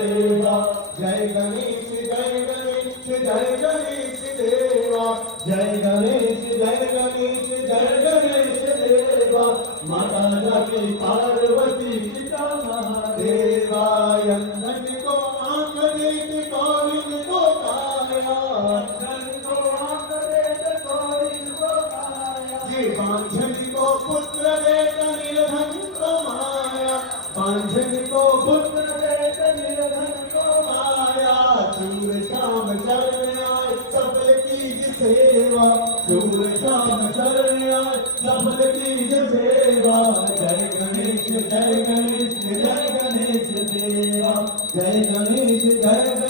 देवा जय गणेश जय गणेश जय गणेश देवा जय गणेश जय गणेश जय गणेश देवा माता रानी पार्वती पिता महादेवा अंधन को आंख देते कौन को काया अंधन को आंख देते कौन को काया जी बांझन को पुत्र देते निर्धन को माया बांझन को पुत्र देते निर्धन को माया सूर शाम चरण आए सबल कीज सेवा सूर शाम चरण आए सबल कीज सेवा जय गणेश जय गणेश जय गणेश देवा जय गणेश जय